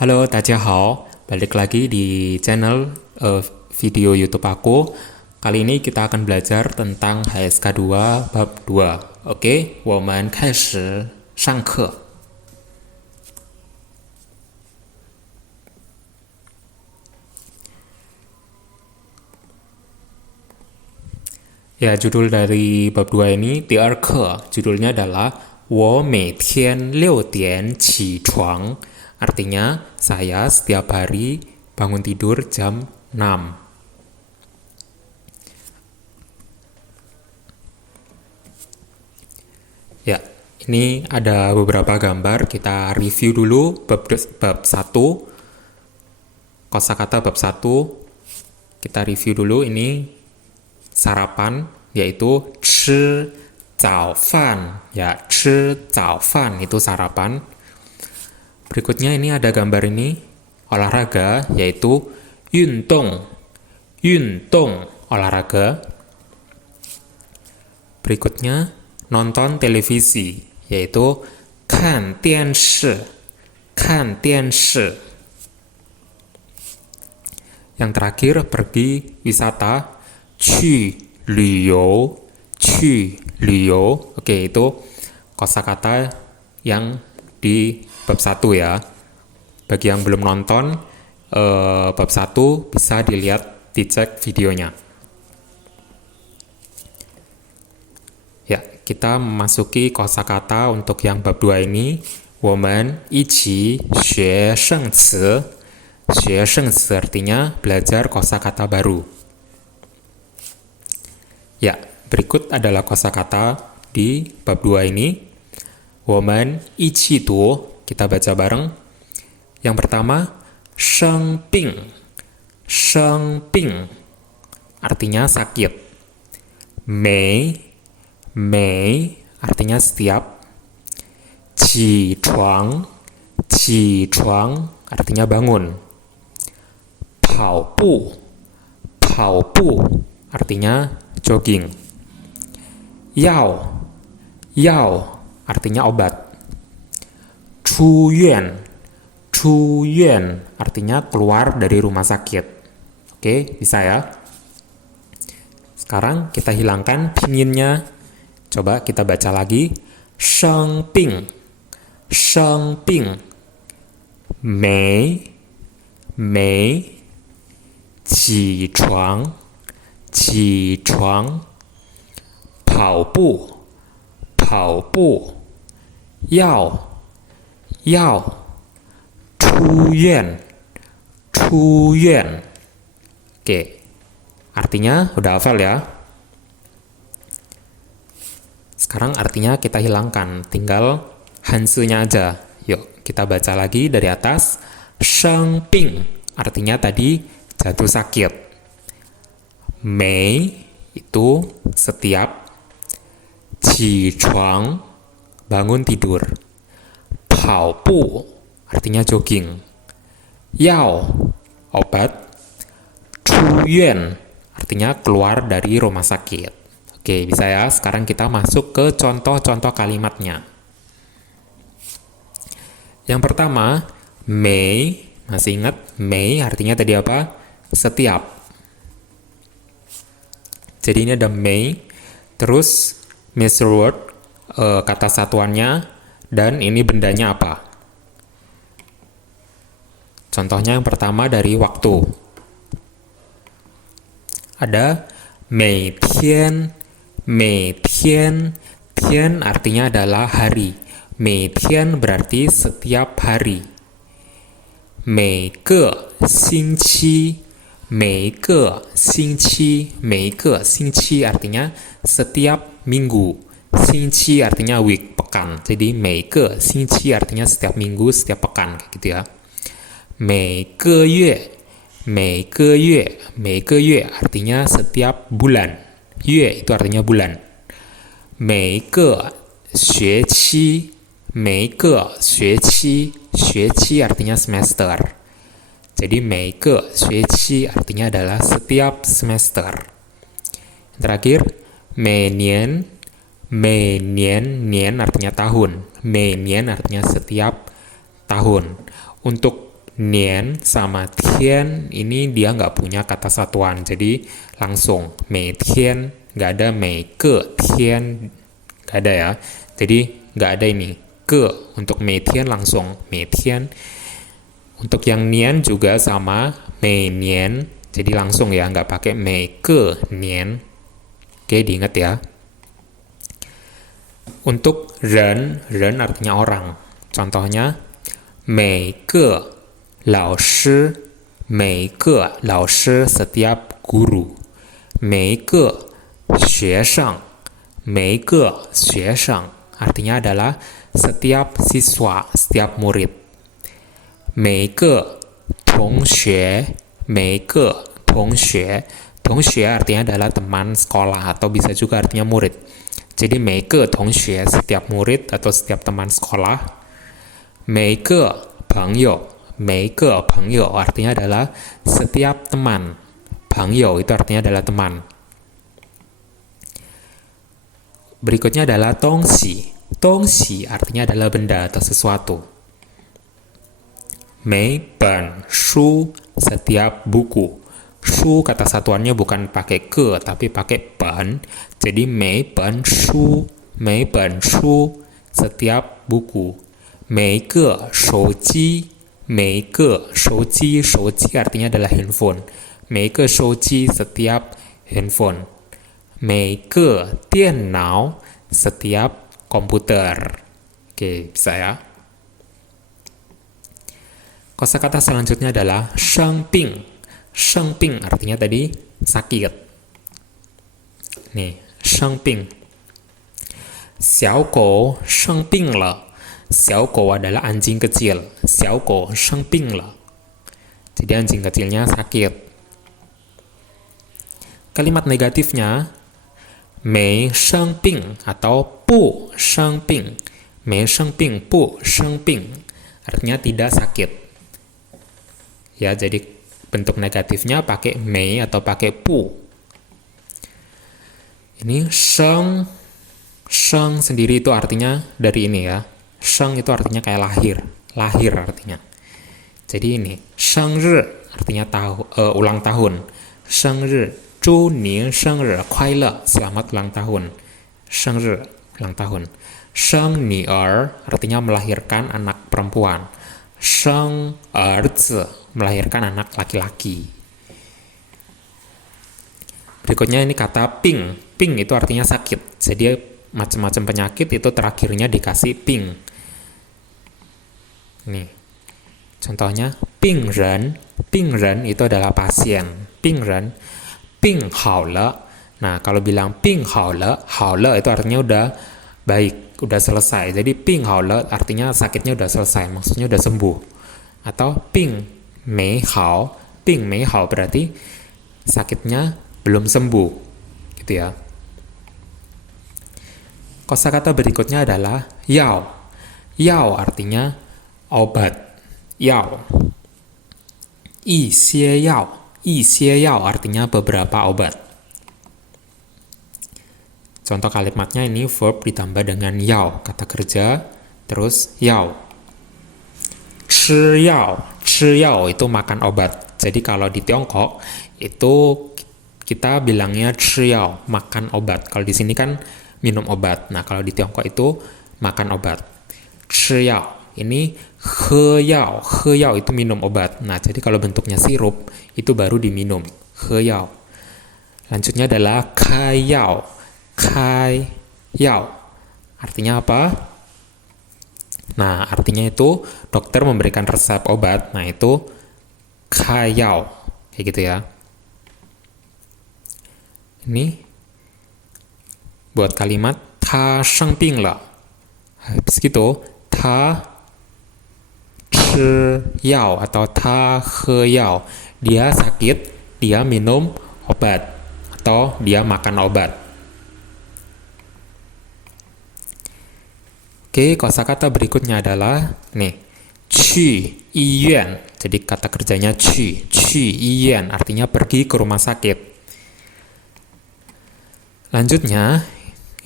Halo, 大家好. Balik lagi di channel video YouTube aku. Kali ini kita akan belajar tentang HSK 2 bab 2. Oke, 我们开始上课. Ya, judul dari bab 2 ini, 第二课, judulnya adalah 我每天6点起床. Artinya, saya setiap hari bangun tidur jam 6. Ya, ini ada beberapa gambar. Kita review dulu bab 1. Kosakata bab 1. Kita review dulu ini sarapan, yaitu 吃早饭. Ya, 吃早饭itu sarapan. Berikutnya ini ada gambar ini, olahraga, yaitu 运动, olahraga. Berikutnya, nonton televisi, yaitu 看电视. Yang terakhir, pergi wisata, 去旅游. Oke, itu kosakata yang di bab 1 ya. Bagi yang belum nonton bab 1 bisa dicek videonya. Ya, kita memasuki kosakata untuk yang bab 2 ini. 我们一起学生词. 学生词 artinya belajar kosakata baru. Ya, berikut adalah kosakata di bab 2 ini. 我们一起读, kita baca bareng. Yang pertama, 生病, artinya sakit. 每, artinya setiap. 起床, artinya bangun. 跑步, artinya jogging. 药, artinya obat. 出院, artinya keluar dari rumah sakit. Oke, bisa ya? Sekarang kita hilangkan pinginnya. Coba kita baca lagi. 生病, 没, 起床, 跑步, 药, 出院. Oke, artinya udah hafal ya. Sekarang artinya kita hilangkan, tinggal hansunya aja. Yuk, kita baca lagi dari atas. 生病, artinya tadi jatuh sakit. 每 itu setiap. 起床, bangun tidur. 跑步, artinya jogging. 药, obat. 出院, artinya keluar dari rumah sakit. Oke, bisa ya? Sekarang kita masuk ke contoh-contoh kalimatnya. Yang pertama, 每, masih ingat? 每 artinya tadi apa? Setiap. Jadi ini ada 每, terus measure word, kata satuannya, dan ini bendanya apa? Contohnya yang pertama dari waktu. Ada 每天, 天 artinya adalah hari. 每天 berarti setiap hari. 每个星期, 每个星期 artinya setiap minggu. 星期 artinya week, pekan. Jadi 每个星期 artinya setiap minggu, setiap pekan, kayak gitu ya. 每个月, 每个月 artinya setiap bulan. 月 itu artinya bulan. 每个学期, 学期 artinya semester. Jadi 每个学期 artinya adalah setiap semester. Yang terakhir, 每年, 年 artinya tahun. 每年 artinya setiap tahun. Untuk nian sama tian ini dia nggak punya kata satuan, jadi langsung mei tian, nggak ada mei ke tian, nggak ada ya. Jadi nggak ada ini ke untuk mei tian, langsung mei tian. Untuk yang nian juga sama mei nian, jadi langsung ya, nggak pakai mei ke nian. Oke, diingat ya. Untuk ren artinya orang. Contohnya, 每个老师 setiap guru. 每个学生 artinya adalah setiap siswa, setiap murid. 每个同学 同学 artinya adalah teman sekolah atau bisa juga artinya murid. Jadi 每个同学 setiap murid atau setiap teman sekolah. 每个朋友 artinya adalah setiap teman. 朋友 itu artinya adalah teman. Berikutnya adalah 东西 artinya adalah benda atau sesuatu. 每本书 setiap buku. Shu kata satuannya bukan pakai ke tapi pakai ban. Jadi 每本书 setiap buku. 每个手机 手机 artinya adalah handphone. 每个手机 setiap handphone. 每个电脑 setiap komputer. Oke, bisa ya. Kosakata selanjutnya adalah 生病 artinya tadi sakit. Nih, 生病 小狗生病了 小狗adalah anjing kecil. 小狗生病了 jadi anjing kecilnya sakit. Kalimat negatifnya 没生病 atau 不生病 没生病 不生病 artinya tidak sakit. Ya, jadi bentuk negatifnya pakai mei atau pakai pu. Ini sheng sendiri itu artinya dari ini ya. Sheng itu artinya kayak lahir artinya. Jadi ini shengri artinya ulang tahun. Shengri, 祝您生日快乐, selamat ulang tahun. Shengri, ulang tahun. Sheng ni'er artinya melahirkan anak perempuan. Sheng erzi, melahirkan anak laki-laki. Berikutnya ini kata ping. Ping itu artinya sakit. Jadi macam-macam penyakit itu terakhirnya dikasih ping. Nih. Contohnya ping ren itu adalah pasien. Ping ren, ping hao le. Nah, kalau bilang ping hao le itu artinya udah baik, udah selesai. Jadi ping hao le artinya sakitnya udah selesai, maksudnya udah sembuh. Atau ping mei hao berarti sakitnya belum sembuh, gitu ya. Kosakata berikutnya adalah yao. Yao artinya obat. Yao. Yi xie yao artinya beberapa obat. Contoh kalimatnya ini verb ditambah dengan yao, kata kerja, terus yao. Chi yao itu makan obat. Jadi kalau di Tiongkok itu kita bilangnya chi yao, makan obat. Kalau di sini kan minum obat. Nah, kalau di Tiongkok itu makan obat. Chi yao. Ini he yao itu minum obat. Nah, jadi kalau bentuknya sirup itu baru diminum. He yao. Lanjutnya adalah kai yao. Kai yao. Artinya apa? Nah, artinya itu dokter memberikan resep obat. Nah, itu kai yao. Kayak gitu ya. Ini buat kalimat ta sheng bing le. Habis gitu, ta chi yao atau ta he yao. Dia sakit, dia minum obat atau dia makan obat. Oke, kosakata berikutnya adalah nih, qu iyuan. Jadi kata kerjanya qu iyuan artinya pergi ke rumah sakit. Lanjutnya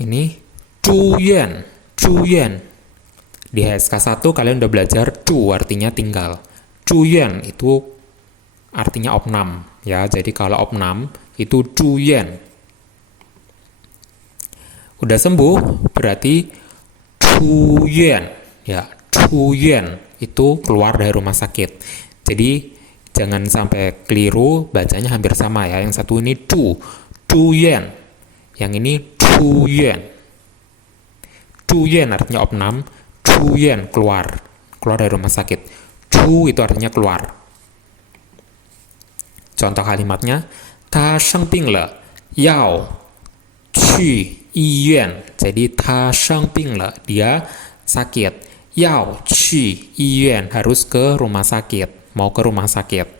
ini zhu yuan. Di SK1 kalian udah belajar zhu artinya tinggal. Zhuyuan itu artinya opnam, ya. Jadi kalau opnam itu zhuyuan. Udah sembuh berarti zhuyuan, ya. Zhuyuan itu keluar dari rumah sakit. Jadi jangan sampai keliru, bacanya hampir sama ya. Yang satu ini zhuyuan. Yang ini zhuyuan. Zhuyuan artinya opnam, zhuyuan keluar dari rumah sakit. Zhu itu artinya keluar. Contoh kalimatnya, 他生病了，要去医院. Jadi 他生病了, dia sakit. 要去医院, harus ke rumah sakit, mau ke rumah sakit.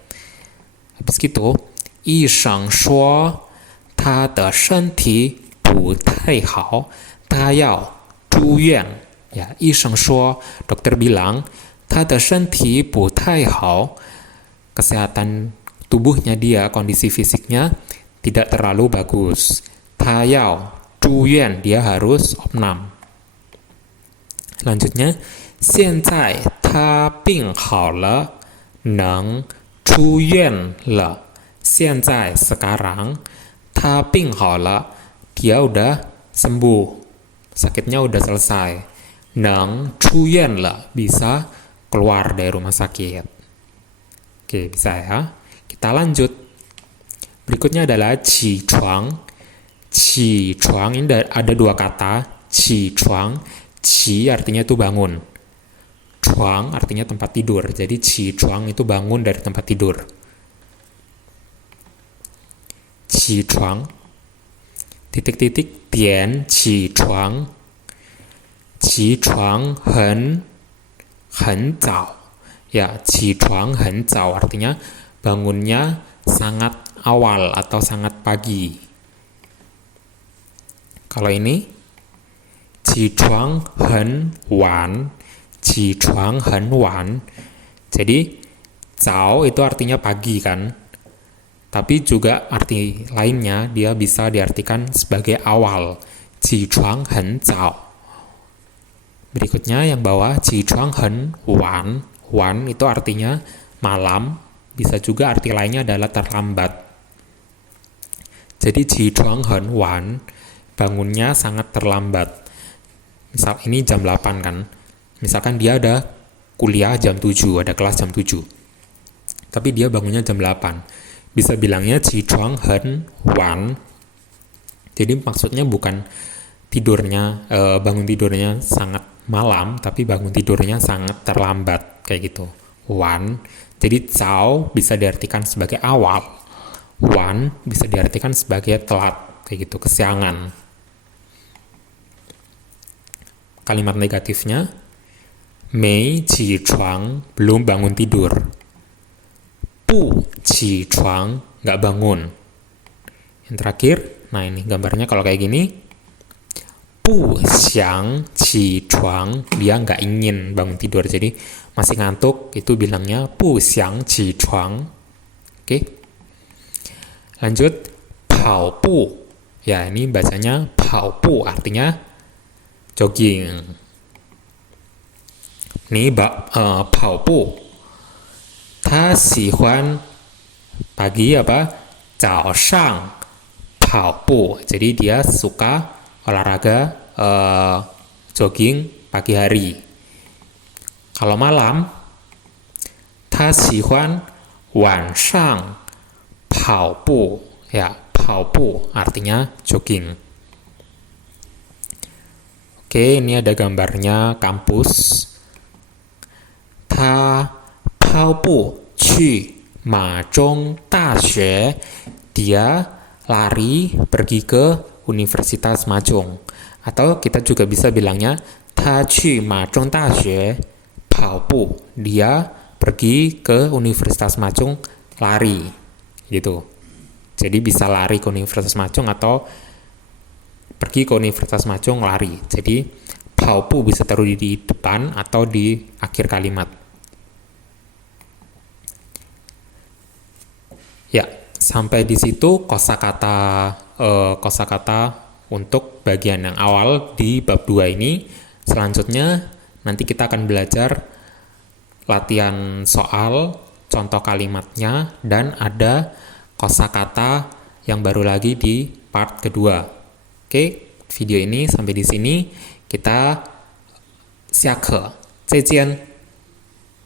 Habis gitu, 医生说他的身体不太好，他要住院. Ya, 医生说, dokter bilang, 他的身体不太好, kesehatan tubuhnya dia, kondisi fisiknya tidak terlalu bagus. 他要住院, dia harus opnam. Selanjutnya, 现在他病好了，能出院了。现在 sekarang, 他病好了, dia udah sembuh, sakitnya udah selesai. 能出院了, bisa keluar dari rumah sakit. Oke, bisa ya. Kita lanjut. Berikutnya adalah qi chuang. Qi chuang ini ada dua kata. Qi chuang. Qi artinya itu bangun. Chuang artinya tempat tidur. Jadi qi chuang itu bangun dari tempat tidur. Qi chuang. Titik-titik dian qi chuang. Qi chuang很早. Ya, qi chuang 很早 artinya bangunnya sangat awal atau sangat pagi. Kalau ini, 起床很晚, 起床很晚. Jadi, 早 itu artinya pagi kan. Tapi juga arti lainnya, dia bisa diartikan sebagai awal. 起床很早. Berikutnya yang bawah, 起床很晚. Wan itu artinya malam. Bisa juga arti lainnya adalah terlambat. Jadi 起床很晚, bangunnya sangat terlambat. Misal ini jam 8 kan. Misalkan dia ada kuliah jam 7, ada kelas jam 7. Tapi dia bangunnya jam 8. Bisa bilangnya 起床很晚. Jadi maksudnya bukan tidurnya, bangun tidurnya sangat malam, tapi bangun tidurnya sangat terlambat. Kayak gitu. Wan. Jadi cao bisa diartikan sebagai awal. Wan bisa diartikan sebagai telat. Kayak gitu, kesiangan. Kalimat negatifnya, mei qi chuang, belum bangun tidur. Bu qi chuang, nggak bangun. Yang terakhir, nah ini gambarnya kalau kayak gini, bu xiang qi chuang, dia nggak ingin bangun tidur. Jadi masih ngantuk, itu bilangnya bu xiang qi chuang. Oke. Lanjut, pao bu. Ya, ini bacanya pao bu, artinya jogging. Ini pao bu. Ta xihuan pagi apa? Zao shang pao bu. Jadi dia suka olahraga jogging pagi hari. Kalau malam, 他喜欢晚上跑步. Ya, 跑步artinya jogging. Oke, ini ada gambarnya kampus. 他跑步去马中大学. Dia lari pergi ke Universitas Majong. Atau kita juga bisa bilangnya 他去马中大学跑步. Dia pergi ke Universitas Majong lari. Gitu. Jadi bisa lari ke Universitas Majong atau pergi ke Universitas Majong lari. Jadi 跑步 bisa taruh di depan atau di akhir kalimat. Ya, sampai di situ kosakata untuk bagian yang awal di bab 2 ini. Selanjutnya nanti kita akan belajar latihan soal, contoh kalimatnya, dan ada kosakata yang baru lagi di part kedua. Oke, video ini sampai di sini. Kita 下课，再见。